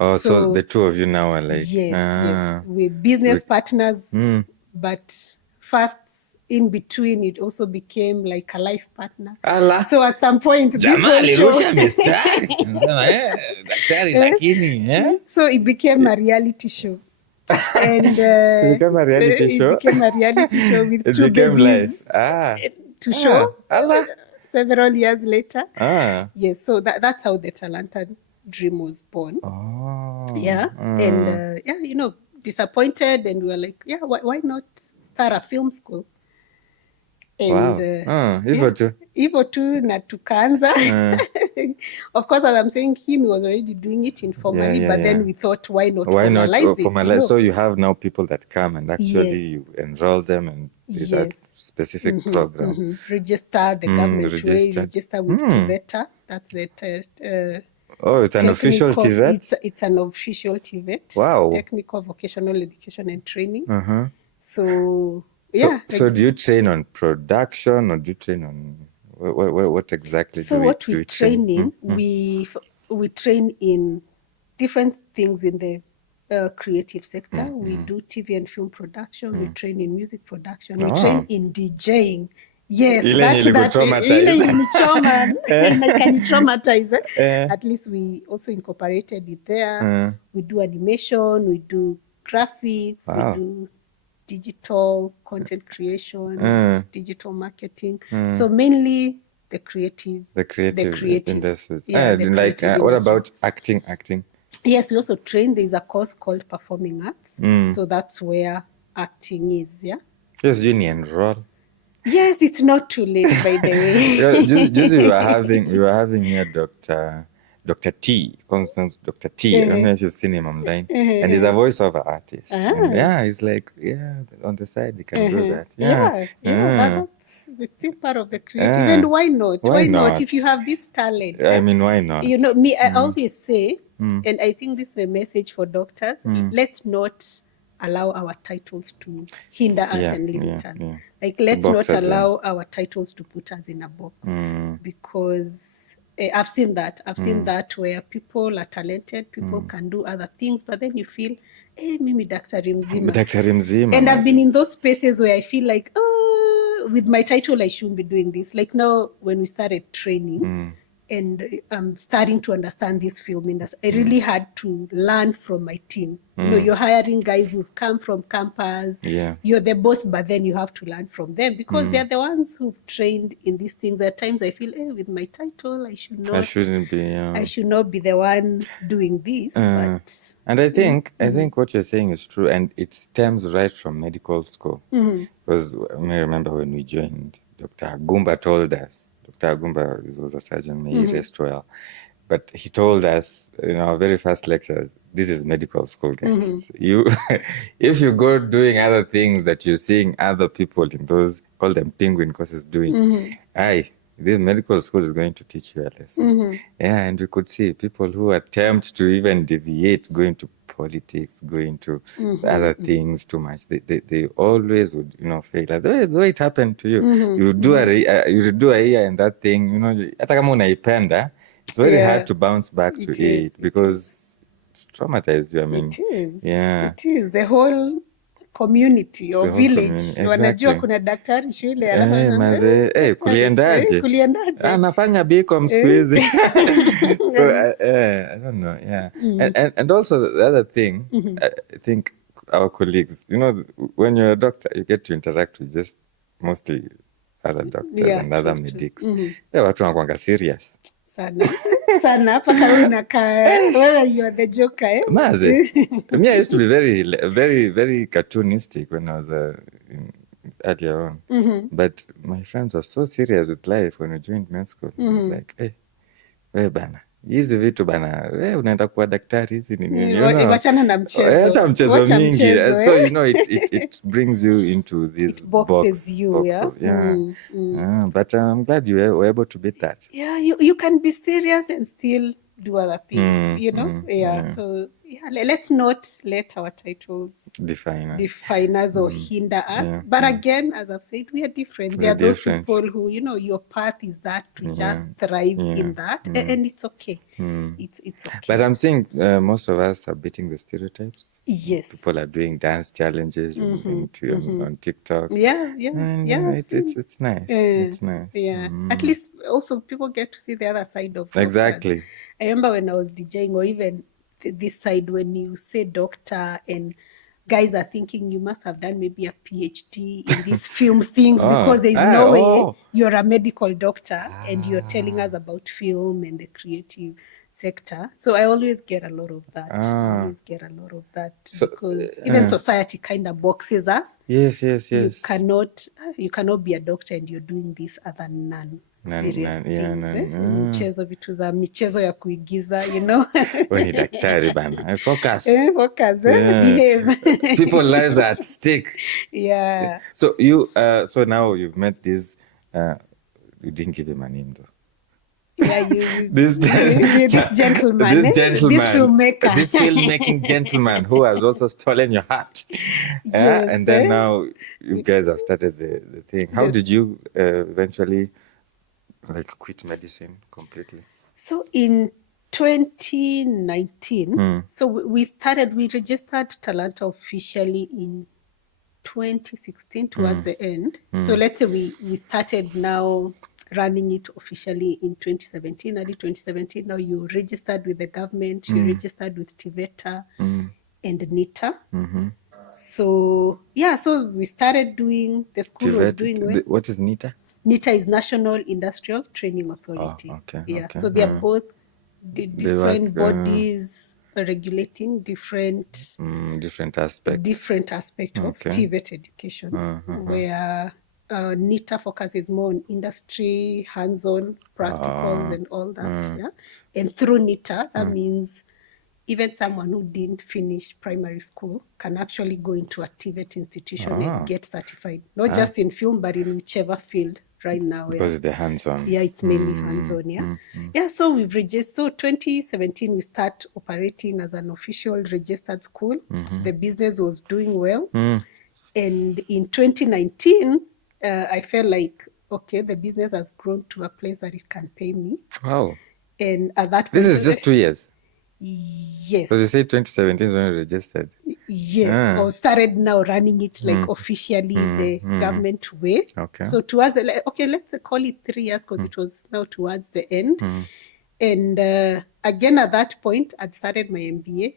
Oh, so the two of you now are like... Yes. We're business partners, but first, in between, it also became like a life partner. Ala. So at some point, this Jamaa whole show... alirusha mistari. Daktari lakini, So it became a reality show. And It became a reality show? It became a reality show with It two became babies to show Allah. several years later. Ah. Yes, so that's how the Talanta dream was born. Oh. Yeah. And disappointed, and we were like, yeah, why not start a film school? And hivyo tu na tukaanza. Of course, as I'm saying, he was already doing it informally, but then we thought, why not formalize it? So you have now people that come and actually you enroll them, and there's a specific program. Register the government way, register with TVETA. That's the it's an official TVET? It's an official TVET. Wow. Technical Vocational Education and Training. So do you train on production, or do you train on what exactly? So what we train in, we train in different things in the creative sector. We do TV and film production. We train in music production. We train in DJing. Yes, that's traumatize. At least we also incorporated it there. We do animation. We do graphics. We do digital content creation, digital marketing. So mainly the creative industries. What about acting? Yes, we also train. There's a course called Performing Arts. So that's where acting is, yeah? Yes, you enroll. Yes, it's not too late, by the way. Just we were having here Dr. T, Constance Dr. T. I don't know if you've seen him online. And he's a voiceover artist. And he's like, on the side, he can do that. That's still part of the creative. And why not? Why not? If you have this talent. I mean, why not? You know, me, I always say, and I think this is a message for doctors, let's not allow our titles to hinder us and limit us. Like, let's not allow our titles to put us in a box. Because I've seen that. I've seen that where people are talented, people can do other things, but then you feel, mimi daktari mzima. And I've been in those spaces where I feel like, with my title, I shouldn't be doing this. Like now, when we started training, and I'm starting to understand this film industry, I really had to learn from my team. You know, you're hiring guys who've come from campus. You're the boss, but then you have to learn from them because they're the ones who've trained in these things. At times I feel, with my title, I should not be the one doing this. And I think what you're saying is true, and it stems right from medical school. Because I remember when we joined, Dr. Agumba told us, Dr. Agumba was a surgeon, may he rest well. But he told us in our very first lecture, this is medical school, guys. If you go doing other things that you're seeing other people in those, call them penguin courses, doing, this medical school is going to teach you a lesson. And we could see people who attempt to even deviate, going to politics, going to other things too much. They always would, fail. Like, the way it happened to you. You do a year in that thing, hata kama unaipenda, it's very hard to bounce back to it because it's traumatized you. I mean, it is. The whole community or village. Wanajua kuna daktari shule. Kuliendaje? Anafanya BCom siku hizi. So I don't know. And also the other thing, I think our colleagues, when you're a doctor, you get to interact with just mostly other doctors and other medics. Watu wanakuanga serious. Sana hapa kama unakaa wewe, you are the joker, Maze. Me, I used to be very, very, very cartoonistic when I was earlier on. But my friends were so serious with life when we joined med school. Like, we bana, hizi vitu bana, unaenda kuwa daktari hizi nini? Wachana na mchezo. Acha mchezo mingi. So it brings you into this boxes box. But I'm glad you were able to beat that. Yeah, you can be serious and still do other things, So let's not let our titles define us or hinder us. But again, as I've said, we are different. There are those people who, your path is that to just thrive in that, and it's okay. It's okay. But I'm saying most of us are beating the stereotypes. Yes. People are doing dance challenges on TikTok. Yeah. It's nice. It's nice. Yeah. At least also people get to see the other side of doctors. Exactly. I remember when I was DJing, or even this side, when you say doctor and guys are thinking you must have done maybe a PhD in these film things because there's no way you're a medical doctor and you're telling us about film and the creative sector. So I always get a lot of that. Because even society kind of boxes us. Yes. You cannot be a doctor and you're doing this other serious things. Michezo ya kuigiza, Wewe ni daktari bana. Focus. Behave. People's lives are at stake. Yeah. So you so now you've met this you didn't give him a name though. Yeah, this gentleman. This filmmaker. This filmmaking gentleman who has also stolen your heart. Yes, and then now you guys have started the thing. How did you eventually quit medicine completely? So in 2019, so we registered Talanta officially in 2016 towards the end. So let's say we started now running it officially in 2017, early 2017. Now you registered with the government, you registered with TVETA and NITA. So we started doing, the school was doing well. What is NITA? NITA is National Industrial Training Authority. Okay. So they are both different bodies regulating different aspects of TVET education, where NITA focuses more on industry, hands-on practicals and all that. And through NITA, that means even someone who didn't finish primary school can actually go into a TVET institution and get certified, not just in film, but in whichever field right now. Because it's the hands-on. Yeah, it's mainly hands-on, so we've registered. So 2017, we start operating as an official registered school. The business was doing well. And in 2019, I felt like, okay, the business has grown to a place that it can pay me. Wow. And at that point... This is just 2 years? Yes. So they say 2017 is when you registered? Yes. Or started now running it officially the government way. Okay. So towards, let's call it 3 years because it was now towards the end. And again, at that point, I'd started my MBA.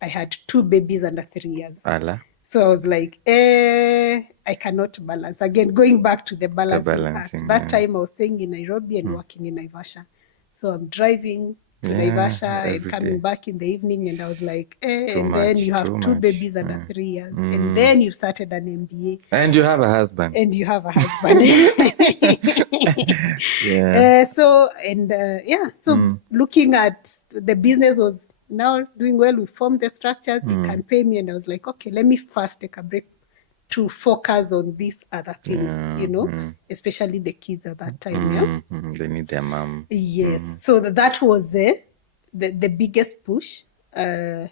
I had 2 babies under 3 years. Allah. So I was like, I cannot balance. Again, going back to the balancing part. That time I was staying in Nairobi and working in Naivasha. So I'm driving to Naivasha and coming back in the evening, and I was like, and then you have 2 babies under 3 years, and then you started an MBA. And you have a husband. So looking at the business was now doing well, we formed the structure, they can pay me, and I was like, okay, let me first take a break to focus on these other things, especially the kids at that time. They need their mom. Yes. So that was the biggest push. To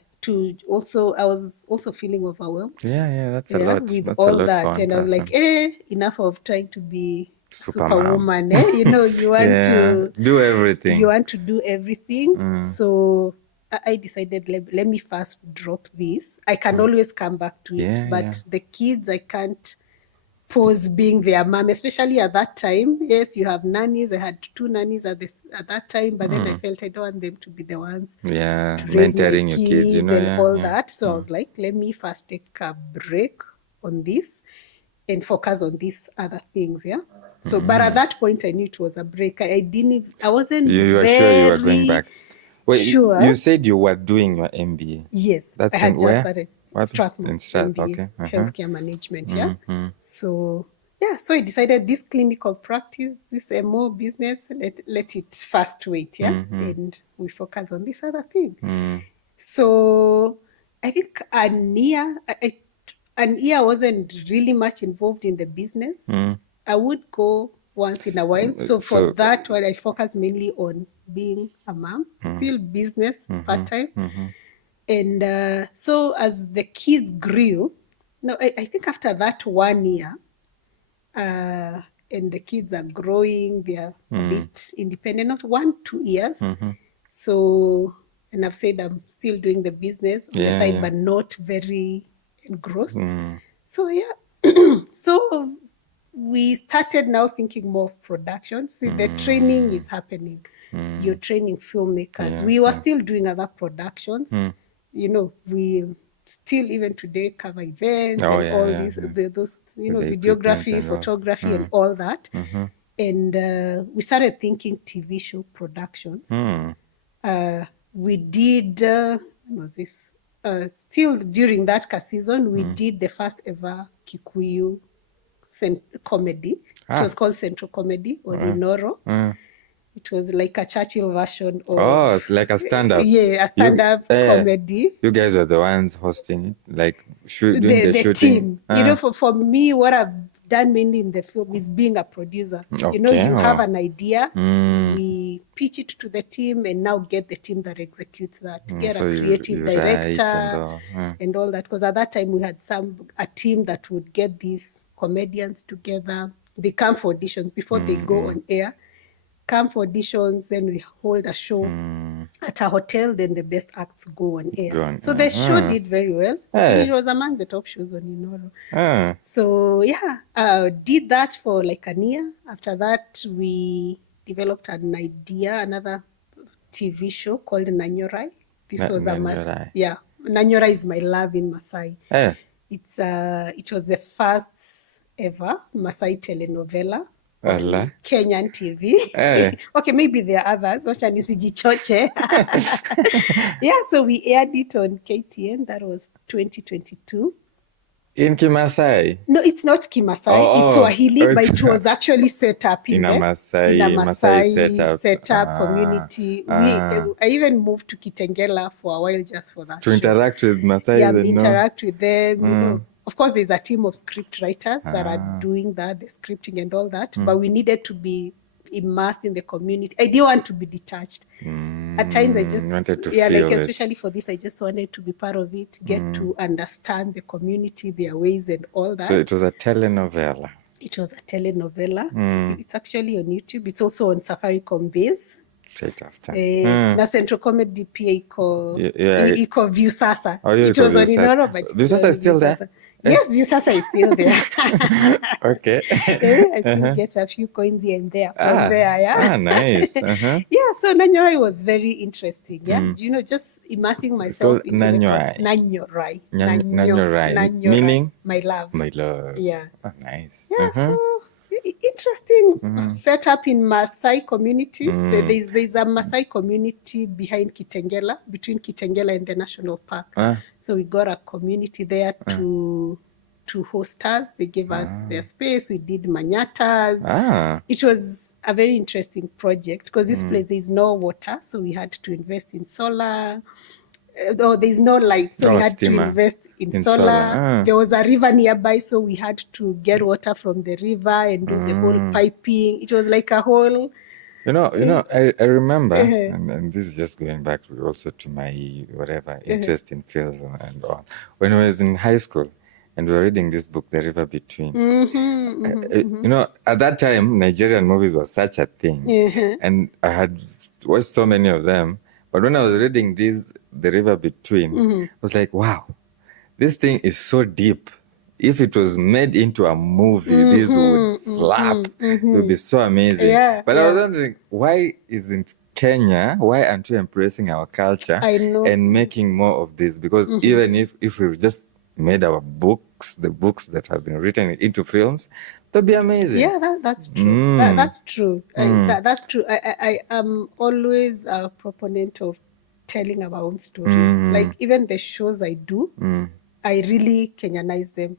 also, I was also feeling overwhelmed. Yeah, that's a lot. With that's all a lot that, for and I was like, enough of trying to be Superwoman. You want to do everything. You want to do everything. So I decided, let me first drop this. I can always come back to it, but the kids, I can't pause being their mom, especially at that time. Yes, you have nannies. I had 2 nannies at that time, but then I felt I don't want them to be the ones to raise mentoring my your kids, and all that. So I was like, let me first take a break on this and focus on these other things. So, but at that point, I knew it was a break. I wasn't You were sure you were going back? Wait, sure. You said you were doing your MBA. Yes. That's I had in just where? started. Strathmore. In Strathmore, okay. Healthcare management, So, so I decided this clinical practice, this MO business, let it first wait, and we focus on this other thing. So I think an year wasn't really much involved in the business. I would go once in a while. So for that one, I focus mainly on being a mom, still business part-time. And so as the kids grew, no, I think after that 1 year, and the kids are growing, they're a bit independent, not 1-2 years. So, and I've said I'm still doing the business on the side, but not very engrossed. So so we started now thinking more of production. See, the training is happening. You're training filmmakers. We were still doing other productions. We still even today cover events and all these, those, videography, photography, and all that. And we started thinking TV show productions. We did, when was this? Still during that season, we did the first ever Kikuyu comedy. It was called Central Comedy or Inoro. It was like a Churchill version of... it's like a stand-up. Yeah, a stand-up comedy. You guys are the ones hosting it, like doing the shooting. Team. For me, what I've done mainly in the film is being a producer. You have an idea, we pitch it to the team, and now get the team that executes that. Get a creative director and all that. Because at that time, we had a team that would get these comedians together. They come for auditions before they go on air. Come for auditions, then we hold a show at a hotel, then the best acts go on air. So the show did very well. It was among the top shows on Inoro. So did that for like a year. After that, we developed an idea, another TV show called Nanyorai. This was a Maasai. Yeah, Nanyorai is my love in Maasai. It was the first ever Maasai telenovela. Kenyan TV. Okay, maybe there are others. Wacha nisijichoche. So we aired it on KTN. That was 2022. In Kimasai? No, it's not Kimasai. It's Swahili, but it was actually set up in a Maasai setup community. I even moved to Kitengela for a while just for that. To interact with Maasai? Yeah, interact with them. Of course, there's a team of script writers that are doing that, the scripting and all that, but we needed to be immersed in the community. I didn't want to be detached. At times, I just wanted to feel especially for this, I just wanted to be part of it, get to understand the community, their ways and all that. So it was a telenovela. It was a telenovela. It's actually on YouTube. It's also on Safaricom Base. Straight after. Na Central Comedy pia iko View Sasa. It was on Inoro, but View Sasa is still there? Yes, View Sasa is still there. Okay. I still get a few coins here and there from there. Nice. So Nanyorai was very interesting. Just immersing myself into Nanyorai. Meaning? My love. My love. Yeah. Nice. So interesting setup in Maasai community. There's a Maasai community behind Kitengela, between Kitengela and the national park. So we got a community there to host us. They gave us their space. We did manyatas. It was a very interesting project because this place, there's no water. So we had to invest in solar. There's no light, so we had to invest in solar. There was a river nearby, so we had to get water from the river and do the whole piping. It was like a whole... I remember, and this is just going back also to my interest in films and all. When I was in high school, and we were reading this book, The River Between. At that time, Nigerian movies were such a thing. And I had watched so many of them. But when I was reading The River Between, I was like, wow, this thing is so deep. If it was made into a movie, this would slap. It would be so amazing. But I was wondering, why isn't Kenya, why aren't we embracing our culture and making more of this? Because even if we just made our books, the books that have been written into films, that'd be amazing. Yeah, that's true. That's true. That's true. I am always a proponent of telling our own stories. Like even the shows I do, I really Kenyanize them.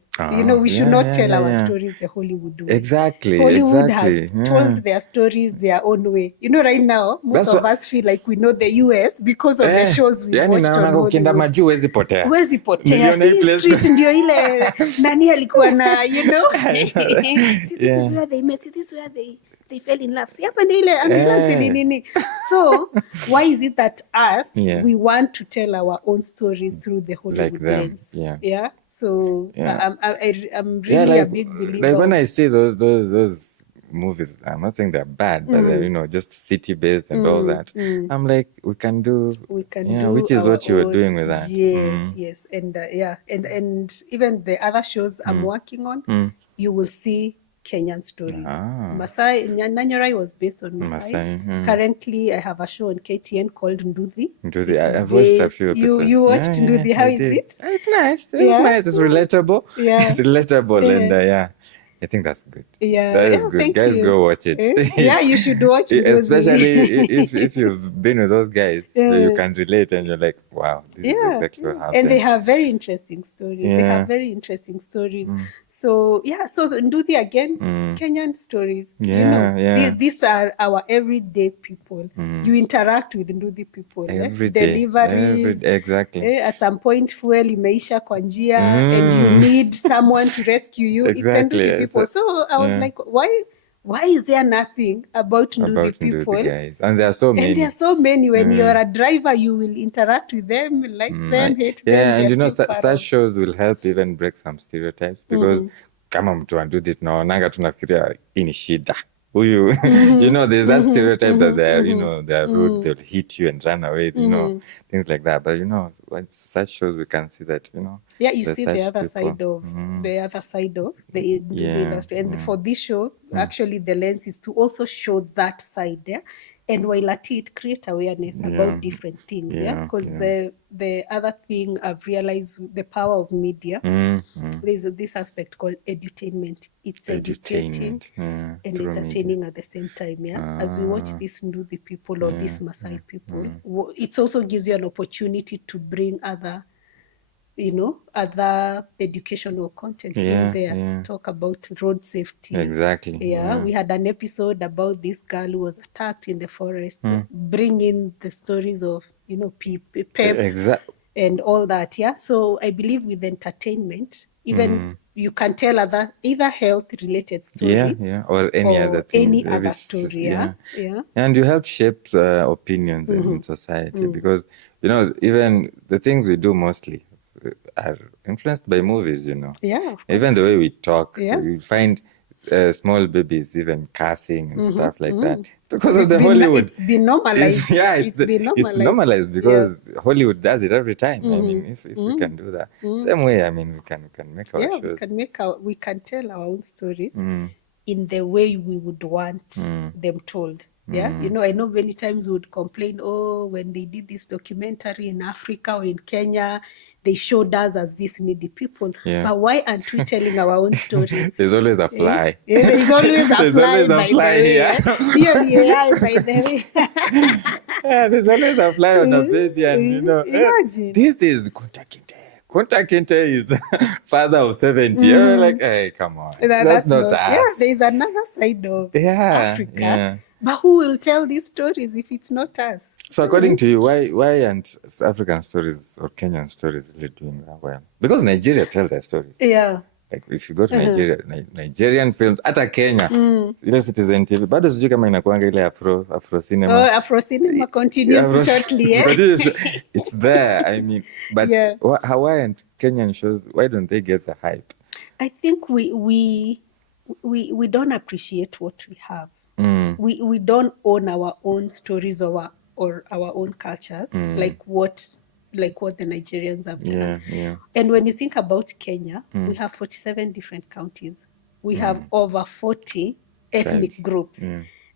We should not tell our stories the Hollywood way. Exactly. Hollywood has told their stories their own way. Right now, most of us feel like we know the US because of the shows we watched on Hollywood. Huwezi potea. Huwezi potea. See, street ndio ile nani alikuwa na, see, this is where they met. See, this is where they they fell in love. Si hapa ni ile ambulance ni nini. So why is it that us we want to tell our own stories through the Hollywood lens? Yeah. So I'm really a big believer. Like when I see those movies, I'm not saying they're bad, but they're, just city-based and all that. I'm like, we can do, which is what you were doing with that. Yes. And and even the other shows I'm working on, you will see Kenyan stories. Maasai, Nanyurai was based on Maasai. Currently, I have a show on KTN called Nduthi. I've watched a few episodes. You watched Nduthi. How is it? It's nice. It's nice. It's relatable. It's relatable. And I think that's good. That is good. Guys, go watch it. You should watch it. Especially if you've been with those guys, so you can relate and you're like, wow, this is exactly what happens. And they have very interesting stories. They have very interesting stories. So, so Nduthi again, Kenyan stories. These are our everyday people. You interact with Nduthi people. Every day. Deliveries. Exactly. At some point, fuel imeisha kwa njia and you need someone to rescue you. Exactly. It's Nduthi people. So I was like, why is there nothing about Nduthi people? Nduthi guys. And there are so many. And there are so many. When you're a driver, you will interact with them, like them, hate them. Yeah, and such shows will help even break some stereotypes because kama mtu Nduthi tunaonanga tunafikiria hii ni shida. There's that stereotype that they're rude, they'll hit you and run away, things like that. But when such shows we can see that, you see the other side of the industry. And for this show, actually the lens is to also show that side there. And while at it, create awareness about different things, because the other thing I've realized, the power of media, there's this aspect called edutainment. It's educating and entertaining at the same time, As we watch this Nduthi people or these Maasai people, it also gives you an opportunity to bring other educational content in there. Talk about road safety. Exactly. We had an episode about this girl who was attacked in the forest. Bring in the stories of, PEP and all that. So I believe with entertainment, even you can tell either health-related story. Or any other thing. Any other story, And you help shape opinions in society because, even the things we do mostly are influenced by movies, Even the way we talk, you find small babies even cursing and stuff like that. Because of the Hollywood. It's been normalized. It's normalized because Hollywood does it every time. I mean, if we can do that. Same way, I mean, we can make our shows. We can tell our own stories in the way we would want them told. I know many times we would complain, when they did this documentary in Africa or in Kenya, they showed us as these needy people. But why aren't we telling our own stories? There's always a fly. There's always a fly, by the way. By the way. There's always a fly on a baby, and imagine. This is Kunta Kinte. Kunta Kinte is father of 70. You're like, hey, come on. That's not us. There's another side of Africa. But who will tell these stories if it's not us? So according to you, why aren't African stories or Kenyan stories really doing that well? Because Nigeria tell their stories. Like if you go to Nigeria, Nigerian films, hata Kenya, ile Citizen TV, bado sijui kama inakuanga ile Afro cinema. Afro cinema continues shortly, It's there, I mean, but why aren't Kenyan shows, why don't they get the hype? I think we don't appreciate what we have. We don't own our own stories or our own cultures, like what the Nigerians have done. And when you think about Kenya, we have 47 different counties. We have over 40 ethnic groups.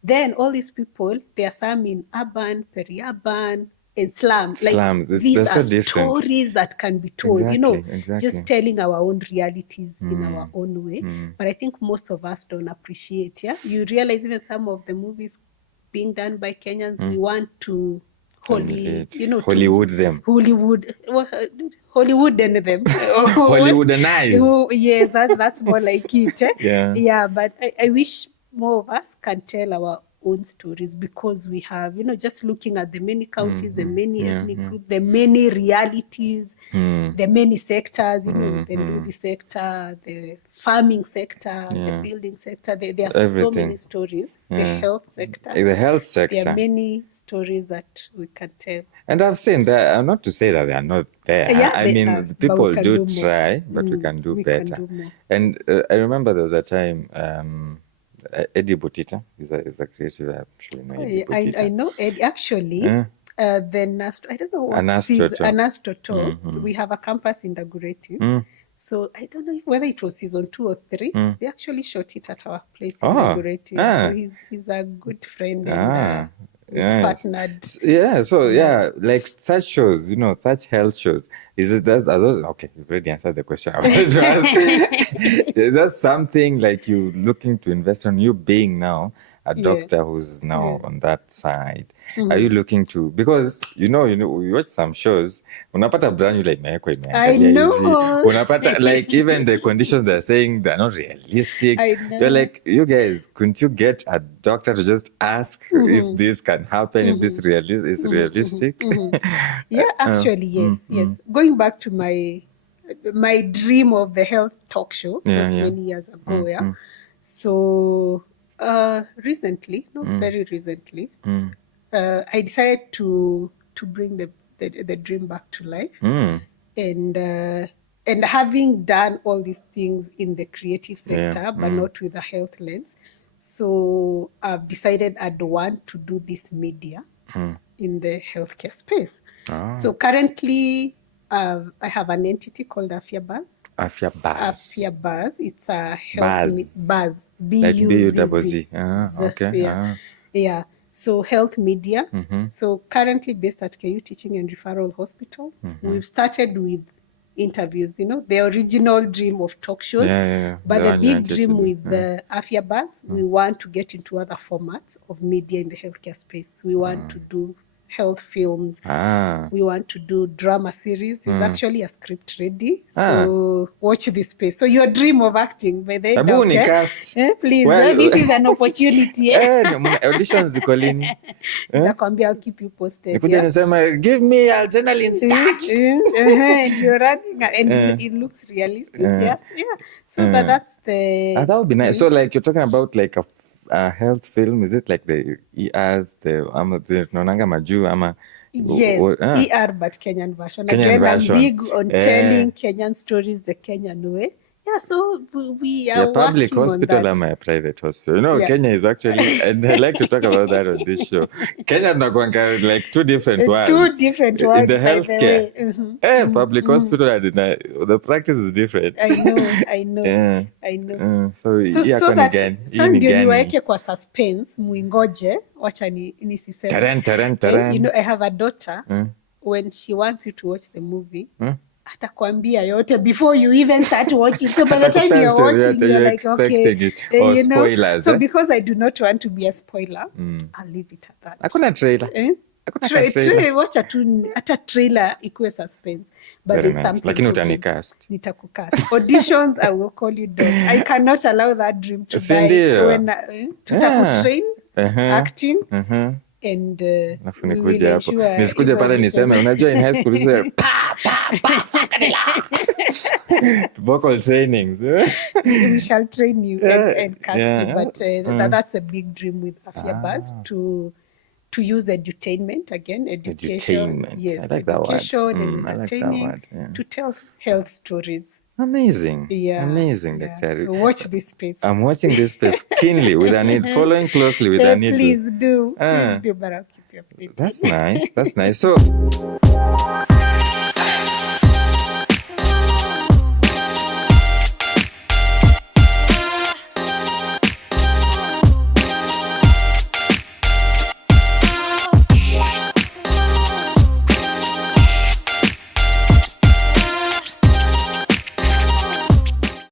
Then all these people, there are some in urban, peri-urban, and slum. Slums. These are so stories that can be told, Exactly. just telling our own realities in our own way. But I think most of us don't appreciate, You realize even some of the movies being done by Kenyans, we want to Hollywood them. Hollywood and them. Hollywoodanize. Yes, that's more like it. But I wish more of us can tell our own stories because we have, just looking at the many counties, the many ethnic groups, the many realities, the many sectors, the Nduthi sector, the farming sector, the building sector. There are Everything. so many stories. The health sector. The health sector. There are many stories that we can tell. And I've seen that, not to say that they are not there. Yeah, I mean, people do try, but we can do better. Can do more. And I remember there was a time, Eddie Butita is a creative. I'm sure you know Eddie Butita. I know Eddie. Actually, the Nurse, I don't know what Nurse Toto. We have a campus in Daktari. So I don't know whether it was season 2 or 3. They actually shot it at our place in Daktari. So he's a good friend and partnered. Yeah, so like such shows, such health shows. Are those okay? You've already answered the question I wanted to ask. That's something like you looking to invest on, you being now a doctor who's now on that side. Are you looking to, because we watch some shows, unapata brand new like I know. Unapata like even the conditions they're saying they're not realistic. I know. You're like, you guys, couldn't you get a doctor to just ask if this can happen, if this is realistic? Yeah, actually, yes. Going back to my dream of the health talk show many years ago, So recently, not very recently, I decided to bring the dream back to life, and having done all these things in the creative sector, but not with a health lens, so I've decided I'd want to do this media in the healthcare space. So currently, I have an entity called Afia-Buzz. Afia-Buzz. It's a health buzz. B-U-Z-Z. Okay. Yeah. So health media. So currently based at Kikuyu Teaching and Referral Hospital. We've started with interviews, the original dream of talk shows. But the big dream with the Afia-Buzz, we want to get into other formats of media in the healthcare space. We want to do health films. We want to do drama series. There's actually a script ready. So watch this space. So your dream of acting, by the way, please, this is an opportunity. Auditions ziko lini? I'll keep you posted. Give me adrenaline start. And you're running, and it looks realistic. Yes, So that's the. That would be nice. So like you're talking about like a health film, is it like the ERs, the Nonanga Maju, ama? Yes, ER but Kenyan version. I'm big on telling Kenyan stories the Kenyan way. Yeah, so we are public working hospital on that. Am a private hospital? Kenya is actually, and I like to talk about that on this show. Kenya is like two different worlds. Two different worlds in the healthcare. Public hospital, the practice is different. I know. So that ndio niwaeke kwa suspense, muingoje, wacha nisiseme. I have a daughter, when she wants you to watch the movie, atakwambia yote before you even start watching. So by the time you're watching, you're like, okay. Or spoilers. So because I do not want to be a spoiler, I'll leave it at that. Hakuna trailer. Trailer, wacha tu hata trailer ikuwe suspense. But very there's nice. something. Lakini utanicast. Nitakukast. Auditions, I will call you down. I cannot allow that dream to die. When tutakutrain acting. And nikuje hapo nisikuje pale niseme unajua in high school vocal trainings. We shall train you and cast you, but that's a big dream with Afia-Buzz to use edutainment again. Education. Yes, I like that word. And entertaining to tell health stories. Amazing. Amazing, Daktari. So watch this space. I'm watching this space keenly with a need, following closely with a need. Please do, but I'll keep you updated. That's nice. So